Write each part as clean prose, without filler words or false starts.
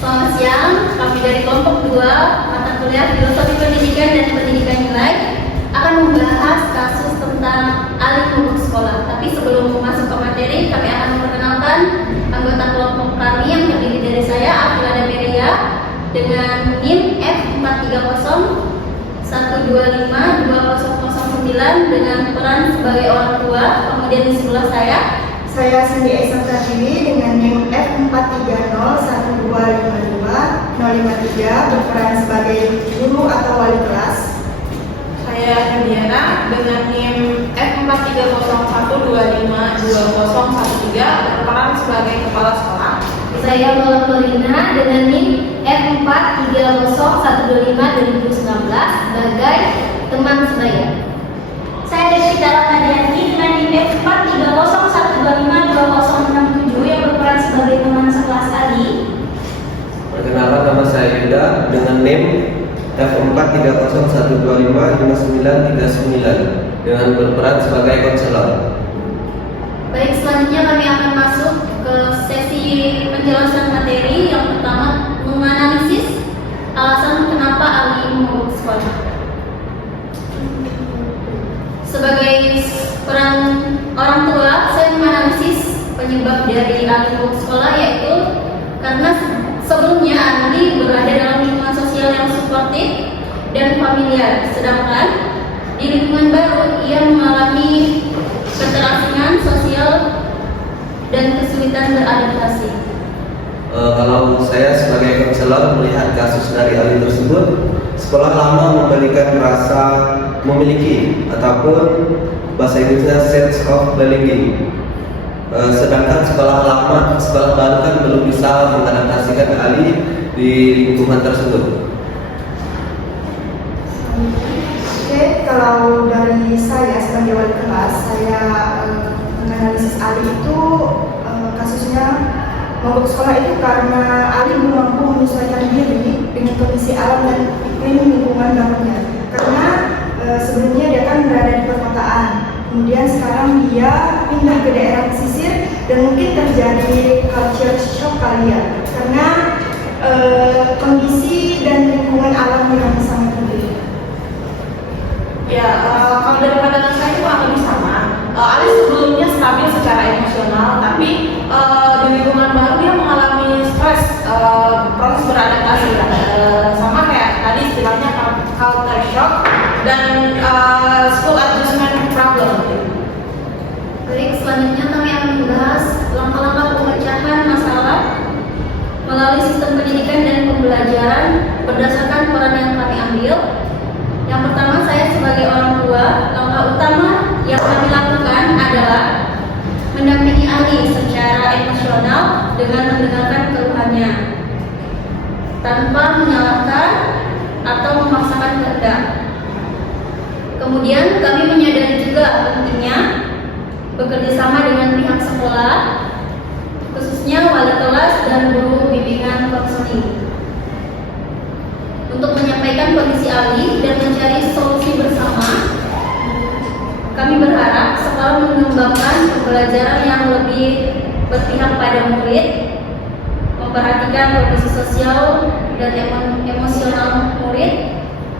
Selamat siang, kami dari kelompok 2 mata kuliah Filosofi Pendidikan dan Pendidikan Nilai akan membahas kasus tentang alih mogok sekolah. Tapi sebelum masuk ke materi, kami akan memperkenalkan anggota kelompok kami yang terdiri dari saya, Afila Dameria, dengan NIM F43012520009 dengan peran sebagai orang tua. Kemudian di sebelah saya Cindy Aisyah Satiri dengan NIM F43012520053 berperan sebagai guru atau wali kelas. Saya Juliana dengan NIM F43012520013 berperan sebagai kepala sekolah. Saya Lola Polina dengan NIM F430125219 sebagai teman sebaya. Saya Devita Ramadhani dengan NIM F43012520067 yang berperan sebagai teman sekelas Ali. Perkenalkan, nama saya Yuda dengan NIM F43012559939 dengan berperan sebagai konselor. Baik, selanjutnya kami akan masuk ke sesi penjelasan materi. Yang pertama, menganalisis alasan kenapa Ali mogok sekolah. Sebagai peran orang tua, saya menganalisis penyebab dari Ali mogok sekolah, yaitu karena sebelumnya Ali berada dalam lingkungan sosial yang suportif dan familiar, sedangkan di lingkungan baru ia mengalami keterasingan sosial dan kesulitan beradaptasi. Kalau saya sebagai konselor melihat kasus dari Ali tersebut, sekolah lama memberikan rasa memiliki ataupun bahasa Inggrisnya sense of belonging. Sedangkan sekolah baru kan belum bisa mengadaptasikan Ali di lingkungan tersebut. Oke, kalau dari saya sebagai wali kelas, saya menganalisis Ali itu kasusnya mogok sekolah itu karena Ali belum mampu menyesuaikan diri dengan kondisi alam dan iklim lingkungan barunya. Karena sebelumnya dia kan berada di perkotaan, kemudian sekarang dia pindah ke daerah pesisir dan mungkin terjadi culture shock kali ya, karena kondisi dan lingkungan alam yang sangat berbeda. Ya, kalau dari pandangan saya itu akan sama. Ali sebelumnya stabil secara emosional, tapi di lingkungan baru dia mengalami stres, proses beradaptasi, sama kayak tadi istilahnya culture shock dan school adjustment problem. Baik, selanjutnya kami akan membahas langkah-langkah pemecahan masalah melalui sistem pendidikan dan pembelajaran berdasarkan peran yang kami ambil. Yang pertama, saya sebagai orang tua, langkah utama yang kami lakukan adalah mendampingi Ali secara emosional dengan mendengarkan keluhannya tanpa menyalahkan atau memaksakan kehendak. Kemudian kami menyadari juga pentingnya bekerja sama dengan pihak sekolah, khususnya wali kelas dan guru bimbingan konseling, untuk menyampaikan kondisi Ali dan mencari solusi bersama. Kami berharap sekolah mengembangkan pembelajaran yang lebih berpihak pada murid, memperhatikan kondisi sosial dan emosional murid,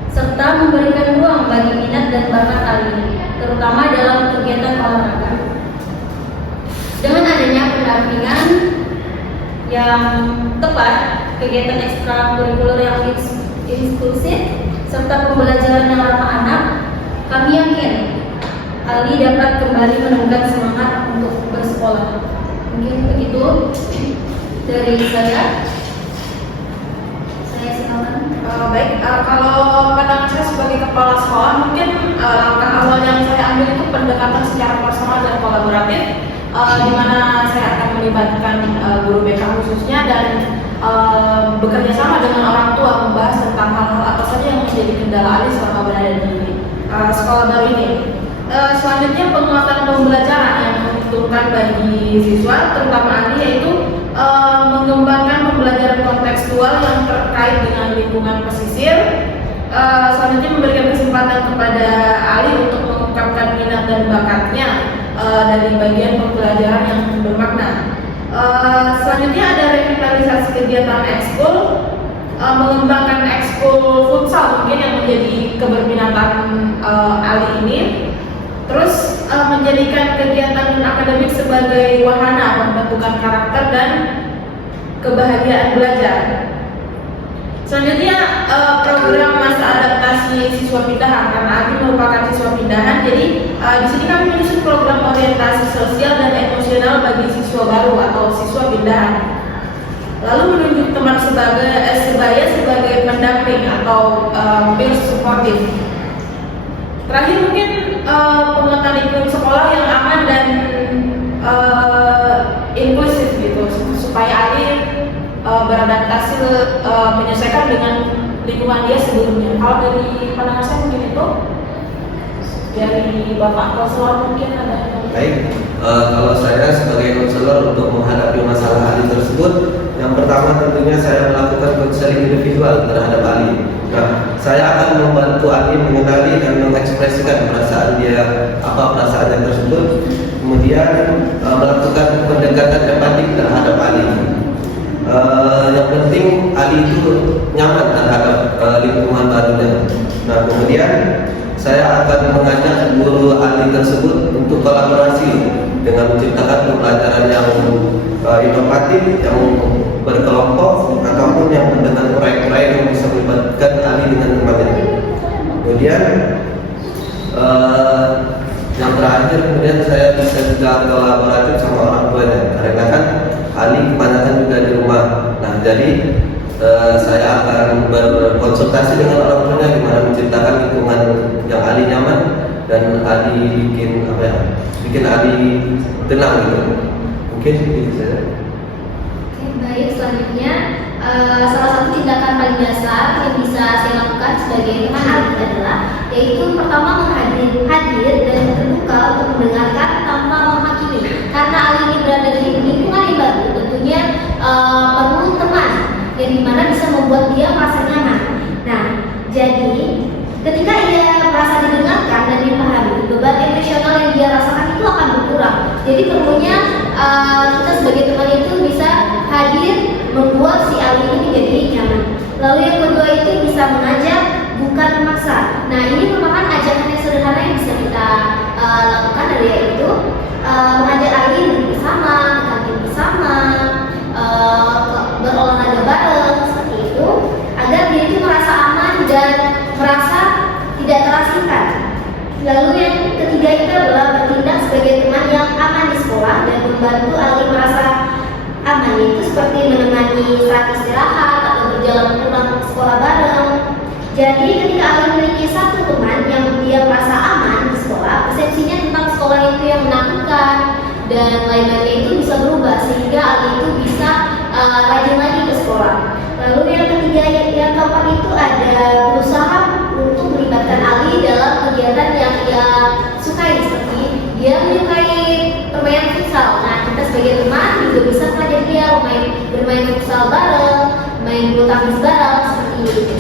serta memberikan ruang bagi minat dan bakat Ali, terutama dalam kegiatan olahraga. Dengan adanya pendampingan yang tepat, kegiatan ekstrakurikuler yang inklusif, serta pembelajaran yang ramah anak, kami yakin Ali dapat kembali menemukan semangat untuk bersekolah. Mungkin begitu dari saya. Saya silakan. Baik, kalau pandangan saya sebagai kepala sekolah, mungkin langkah awal yang saya ambil itu pendekatan secara personal dan kolaboratif, di mana saya akan melibatkan guru BK khususnya dan bekerja sama dengan orang tua membahas tentang hal-hal apa saja yang menjadi kendala Ali selama berada di sekolah baru ini. Selanjutnya, penguatan pembelajaran yang menguntungkan bagi siswa, terutama Ali, yaitu mengembangkan pembelajaran kontekstual yang terkait dengan lingkungan pesisir. Selanjutnya, memberikan kesempatan kepada Ali untuk mengungkapkan minat dan bakatnya dari bagian pembelajaran yang bermakna. Selanjutnya ada revitalisasi kegiatan ekskul, mengembangkan ekskul futsal mungkin yang menjadi keberminatan Ali ini. Terus menjadikan kegiatan akademik sebagai wahana pembentukan karakter dan kebahagiaan belajar. Selanjutnya program masa adaptasi siswa pindahan, karena Ali merupakan siswa pindahan, jadi di sini kami menyusun program orientasi sosial dan emosional bagi siswa baru atau siswa pindahan. Lalu menunjuk teman sebaya sebagai pendamping atau peer supportive. Terakhir mungkin penguatan lingkungan sekolah yang aman dan inklusif gitu, supaya Ali beradaptasi menyesuaikan dengan lingkungan dia sebelumnya. Kalau dari pandangan saya mungkin itu, dari Bapak konselor mungkin ada. Baik, kalau saya sebagai konselor untuk menghadapi masalah Ali tersebut, yang pertama tentunya saya melakukan konseling individual terhadap Ali. Nah, saya akan membantu Ali mengenali dan mengekspresikan perasaan dia, apa perasaannya tersebut, kemudian melakukan pendekatan empatik terhadap Ali. Yang penting Ali itu nyaman terhadap lingkungan barunya. Nah, kemudian saya akan mengajak guru Ali tersebut untuk kolaborasi dengan menciptakan pembelajaran yang inovatif, yang berkelompok, ataupun yang dengan proyek-proyek yang bisa melibatkan Ali dengan temannya. Kemudian yang terakhir, kemudian saya bisa juga kolaboratif sama orang tuanya, karena kan Ali kebanyakan juga di rumah. Nah, jadi saya akan berkonsultasi dengan orang tuanya gimana menciptakan lingkungan yang Ali nyaman dan Ali bikin Ali tenang gitu. Mungkin itu saja. Oke, baik, selanjutnya salah satu tindakan paling dasar yang bisa saya lakukan sebagai teman Ali adalah yaitu pertama hadir dan terbuka untuk mendengarkan tanpa menghakimi. Karena Ali ini berada di lingkungan yang baru, tentunya perlu teman yang dimana bisa membuat dia merasa nyaman. Nah, jadi ketika ia merasa didengarkan dan dipahami, beban emosional yang dia rasakan itu akan berkurang. Jadi perlunya kita sebagai teman itu bisa hadir membuat si Ali ini menjadi nyaman. Lalu yang kedua itu bisa mengajak, bukan memaksa. Nah, ini merupakan ajakan yang sederhana yang bisa kita lakukan, yaitu mengajak Ali duduk bersama, kantin bersama, berolahraga bareng seperti itu, agar dia itu merasa aman dan merasa tidak terasingkan. Lalu yang ketiga itu adalah bertindak sebagai teman yang aman di sekolah dan membantu Ali merasa aman, itu seperti menemani saat istirahat atau berjalan pulang ke sekolah bareng. Jadi ketika Ali memiliki satu teman yang dia merasa aman di sekolah, persepsinya tentang sekolah itu yang menakutkan dan lain-lainnya itu bisa berubah, sehingga Ali itu bisa rajin lagi ke sekolah. Lalu yang ketiga, yang keempat itu ada berusaha untuk melibatkan Ali dalam kegiatan yang dia sukai, seperti dia menyukai permainan futsal. Nah, kita sebagai teman juga bisa mengajak dia bermain futsal bareng, main bulu tangkis bareng seperti itu.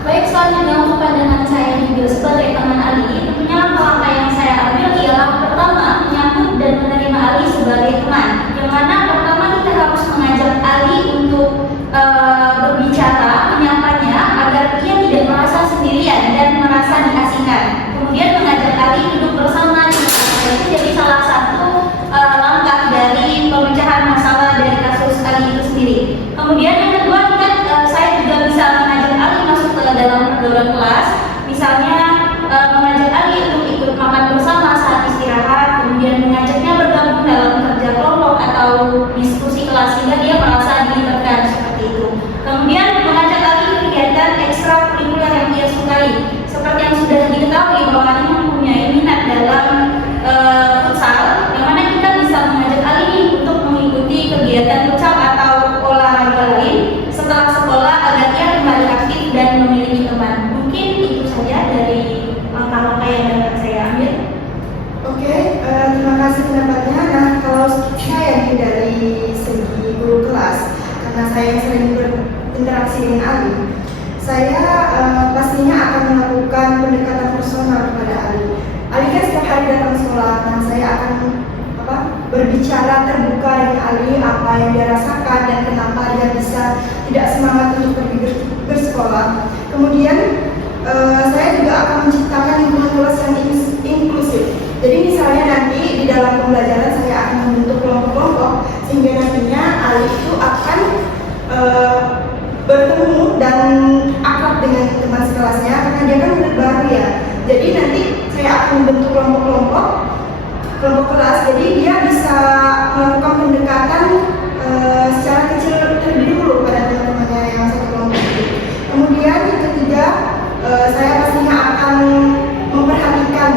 Baik, selanjutnya untuk pandangan saya juga sebagai teman Ali, tentunya langkah yang saya ambil ialah pertama menyambut dan menerima Ali sebagai teman. Yang mana pertama kita harus mengajak Ali untuk berbicara, menyapanya agar ia tidak merasa sendirian dan merasa diasingkan. Kemudian mengajak Ali duduk bersama, itu jadi salah satu langkah dari pemecahan masalah dari kasus Ali itu sendiri. Kemudian yang kedua, saya juga bisa mengajak Ali masuk ke dalam pergaulan kelas, misalnya mengajak Ali untuk ikut makan bersama saat istirahat, kemudian mengajaknya bergabung dalam kerja kelompok atau diskusi kelas sehingga dia merasa dilibatkan seperti itu. Kemudian mengajak Ali kegiatan ekstrakurikuler yang dia sukai, seperti yang sudah diketahui bahwa Ali mempunyai minat dalam futsal, yang mana kita bisa mengajak Ali untuk mengikuti kegiatan futsal atau olahraga lain setelah sekolah agar dia kembali aktif dan memiliki teman. Mungkin itu saja dari langkah-langkah yang dapat saya ambil. Oke, terima kasih pendapatnya. Nah, kalau saya nih dari segi guru kelas, karena saya sering berinteraksi dengan Ali, saya pastinya akan melakukan pendekatan personal kepada Ali. Ali kan setiap hari datang sekolah, dan saya akan berbicara terbuka dengan Ali apa yang dia rasakan dan kenapa dia bisa tidak semangat untuk pergi bersekolah. Kemudian saya juga akan menciptakan lingkungan kelas yang inklusif. Jadi misalnya nanti di dalam pembelajaran saya akan membentuk kelompok-kelompok sehingga nantinya Ali itu akan bertemu dan akrab dengan teman sekelasnya karena dia kan murid baru ya. Jadi nanti saya akan membentuk kelompok kelas, jadi dia bisa melakukan pendekatan secara kecil terlebih dulu pada teman-temannya yang satu kelompok itu. Kemudian yang ketiga, saya pastinya akan memperhatikan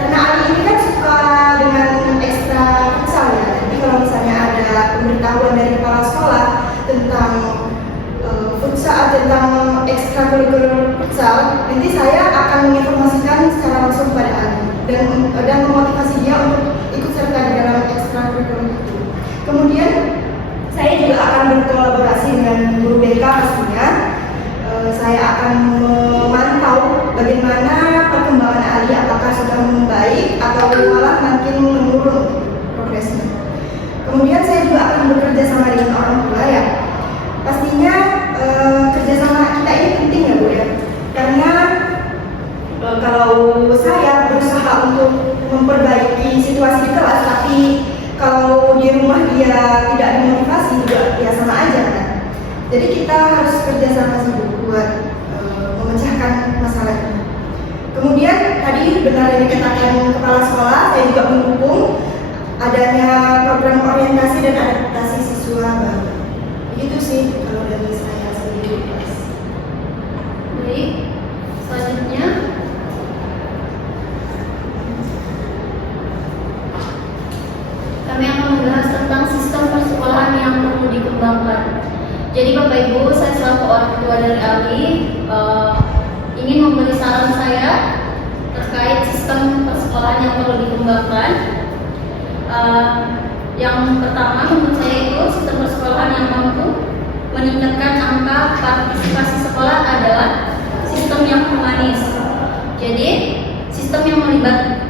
karena Ali ini kan suka dengan ekstra futsal ya. Jadi kalau misalnya ada pemberitahuan dari kepala sekolah tentang futsal, tentang ekstrakurikuler futsal, nanti saya akan menginformasikan secara langsung kepada Ali dan memotivasi dia untuk ikut serta di dalam ekstrakurikuler itu. Kemudian saya juga akan berkolaborasi dengan guru BK pastinya. Saya akan memantau bagaimana perkembangan Ali, apakah sudah membaik atau malah makin menurun progresnya. Kemudian saya juga akan bekerja sama dengan orang tua ya. Pastinya kerjasama kita ini penting ya Bu ya, karena kalau saya berusaha untuk memperbaiki situasi di kelas, tapi kalau di rumah dia tidak dimotivasi juga ya sama aja kan. Jadi kita harus kerjasama sih Bu buat memecahkan masalah ini. Kemudian tadi benar yang dikatakan kepala sekolah, saya juga mendukung adanya program orientasi dan adaptasi siswa baru. Begitu sih kalau dari saya sendiri. Baik, selanjutnya kami akan membahas tentang sistem persekolahan yang perlu dikembangkan. Jadi Bapak Ibu, saya selaku orang tua dari Ali ingin memberi saran saya terkait sistem persekolahan yang perlu dikembangkan. Yang pertama menurut saya itu sistem persekolahan yang mampu meningkatkan angka partisipasi sekolah adalah sistem yang humanis. Jadi sistem yang melihat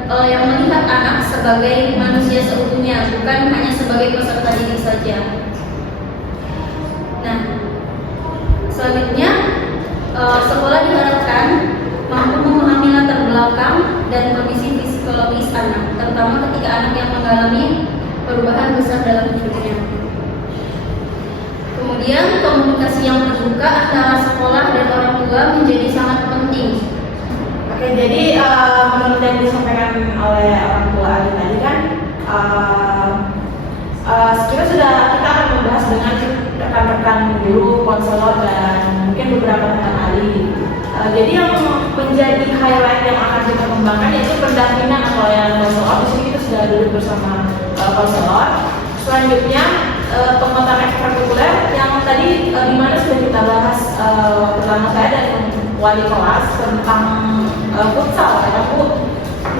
anak sebagai manusia seutuhnya, bukan hanya sebagai peserta didik saja. Nah, selanjutnya sekolah diharapkan mampu memahami latar belakang dan kondisi psikologis anak, terutama ketika anak yang mengalami perubahan besar dalam hidupnya. Kemudian komunikasi yang terbuka antara sekolah dan orang tua menjadi sangat penting. Oke, jadi menurut yang disampaikan oleh orang tua Ali tadi kan, kita akan membahas dengan rekan-rekan guru, konselor dan mungkin beberapa teman Ali. Jadi yang menjadi highlight yang akan kita kembangkan yaitu pendampingan oleh konselor. Di sini kita sudah duduk bersama konselor. Selanjutnya pengembangan ekstrakurikuler yang tadi di mana sudah kita bahas bersama saya dan wali kelas tentang futsal ya Bu.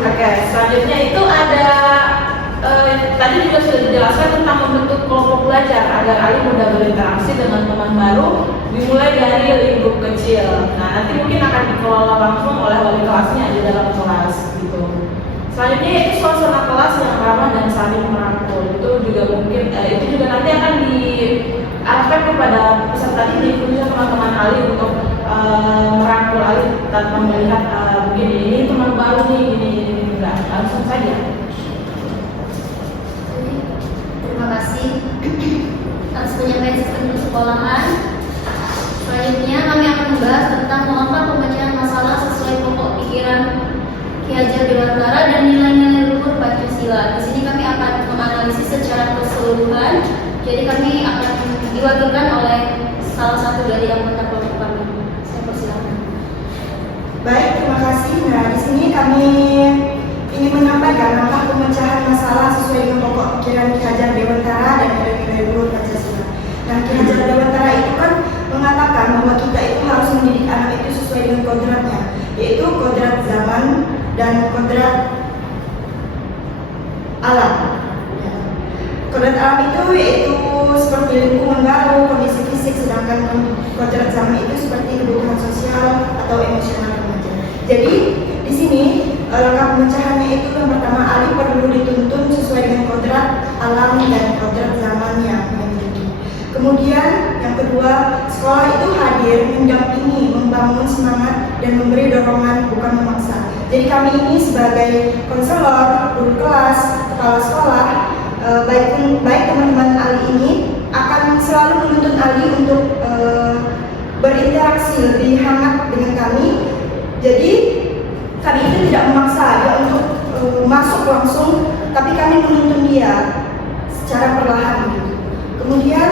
Oke, selanjutnya itu ada tadi juga sudah dijelaskan tentang membentuk kelompok belajar agar Ali mudah berinteraksi dengan teman baru, dimulai dari lingkup kecil. Nah, nanti mungkin akan dikelola langsung oleh wali kelasnya di dalam kelas gitu. Selanjutnya yaitu suasana kelas yang ramah dan saling merangkul. Itu juga mungkin itu juga nanti akan diarahkan kepada peserta didik, khususnya teman-teman Ali untuk merangkul Ali tanpa melihat mungkin ini teman baru nih, ini enggak, langsung saja. Terima kasih atas penyampaian sistem persekolahan. Selanjutnya kami akan membahas tentang mengangkat pemecahan masalah sesuai pokok pikiran Ki Hajar Dewantara dan nilai-nilai luhur Pancasila. Di sini kami akan menganalisis secara keseluruhan. Jadi kami akan diwakilkan oleh salah satu dari anggota kelompok kami. Saya persilakan. Baik, terima kasih. Nah, di sini kami ingin menyampaikan langkah pemecahan masalah sesuai dengan pokok pikiran Ki Hajar Dewantara dan nilai-nilai luhur Pancasila. Nah, Ki Hajar Dewantara itu kan mengatakan bahwa kita itu harus mendidik anak itu sesuai dengan kodratnya, yaitu kodrat zaman dan kodrat alam. Kodrat alam itu yaitu seperti lingkungan baru, kondisi fisik, sedangkan kodrat zaman itu seperti kebutuhan sosial atau emosional remaja. Jadi di sini langkah pemecahannya itu yang pertama Ali perlu dituntun sesuai dengan kodrat alam Yang kedua, sekolah itu hadir mendampingi, membangun semangat dan memberi dorongan, bukan memaksa. Jadi kami ini sebagai konselor, guru kelas, kepala sekolah, baik teman-teman Ali ini akan selalu menuntut Ali untuk berinteraksi lebih hangat dengan kami. Jadi kami itu tidak memaksa dia untuk masuk langsung, tapi kami menuntun dia secara perlahan gitu. Kemudian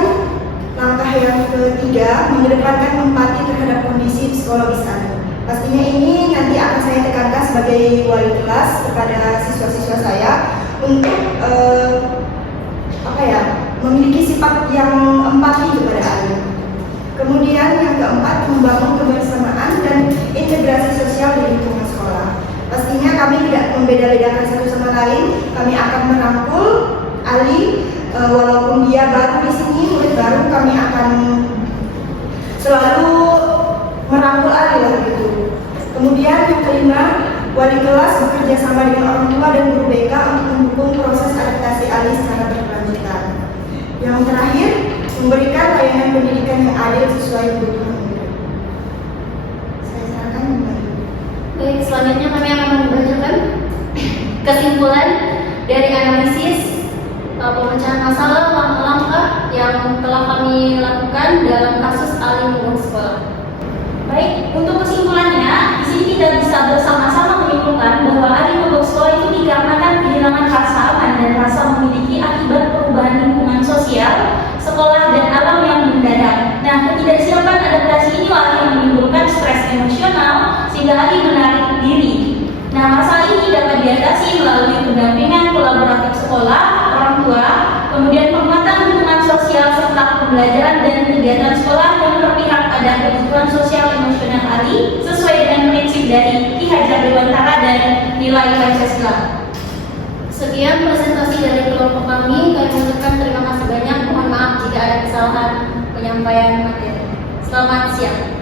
langkah yang ketiga, mengedepankan empati terhadap kondisi psikologis anak. Pastinya ini nanti akan saya tekankan sebagai wali kelas kepada siswa-siswa saya untuk memiliki sifat yang empati kepada anak. Kemudian yang keempat, membangun kebersamaan dan integrasi sosial di lingkungan sekolah. Pastinya kami tidak membeda-bedakan satu sama lain. Kami akan merangkul Ali, walaupun dia baru di sini, murid baru, kami akan selalu merangkul Ali lah gitu. Kemudian yang kelima, wali kelas bekerja sama dengan orang tua dan guru BK untuk mendukung proses adaptasi Ali secara berkelanjutan. Yang terakhir, memberikan layanan pendidikan yang adil sesuai kebutuhan murid. Saya silakan kembali. Baik, selanjutnya kami akan membacakan kesimpulan dari analisis pemecahan masalah langkah-langkah yang telah kami lakukan dalam kasus Ali mogok sekolah. Baik, untuk kesimpulannya, di sini kita bisa bersama-sama menyimpulkan bahwa Ali mogok sekolah itu dikarenakan kehilangan rasa aman dan rasa memiliki akibat perubahan lingkungan sosial, sekolah, dan alam yang mendadak. Nah, ketidaksiapan adaptasi inilah yang menimbulkan stres emosional sehingga Ali menarik diri. Nah, masalah ini dapat diatasi melalui pendampingan kolaboratif sekolah, orang tua, kemudian penguatan hubungan sosial serta pembelajaran dan kegiatan sekolah yang berpihak pada kebutuhan sosial emosional Ali sesuai dengan prinsip dari Ki Hajar Dewantara dan nilai Pancasila. Sekian presentasi dari kelompok kami. Kami mengucapkan terima kasih banyak. Mohon maaf jika ada kesalahan penyampaian materi. Selamat siang.